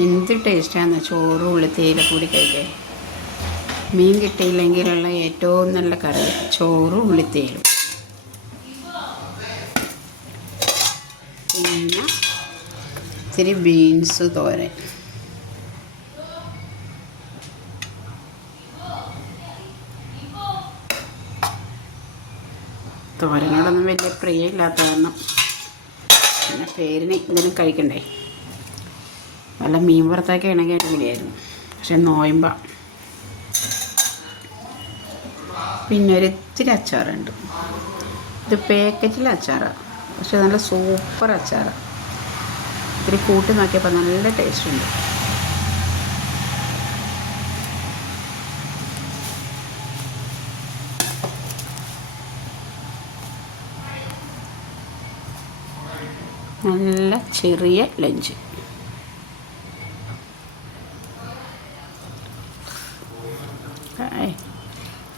എന്ത് ടേസ്റ്റാണ് ചോറും ഉള്ളിത്തേയില കൂടി കഴിക്കാൻ. മീൻ കിട്ടിയില്ലെങ്കിലുള്ള ഏറ്റവും നല്ല കറി ചോറും ഉള്ളിത്തേയിലും. പിന്നെ ഇത്തിരി ബീൻസ് തോരൻ. തോരനോടൊന്നും വലിയ പ്രിയമില്ലാത്ത കാരണം പിന്നെ പേരിന് എന്തെങ്കിലും കഴിക്കണ്ടേ. വല്ല മീൻ വറുത്തൊക്കെ ആണെങ്കിൽ അടിപൊളിയായിരുന്നു. പക്ഷെ നോയമ്പ. പിന്നെ ഒരു ഇത്തിരി അച്ചാറുണ്ട്. ഇത് പാക്കറ്റിലെ അച്ചാറാണ്, പക്ഷെ നല്ല സൂപ്പർ അച്ചാറാണ്. ഇത്തിരി കൂട്ടി നോക്കിയപ്പോൾ നല്ല ടേസ്റ്റ് ഉണ്ട്. നല്ല ചെറിയ ലഞ്ച്.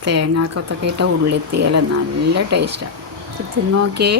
തേങ്ങാക്കൊത്തൊക്കെ ഇട്ട ഉള്ളിത്തേയില നല്ല ടേസ്റ്റാണ്. തിന്ന് നോക്കിയേ.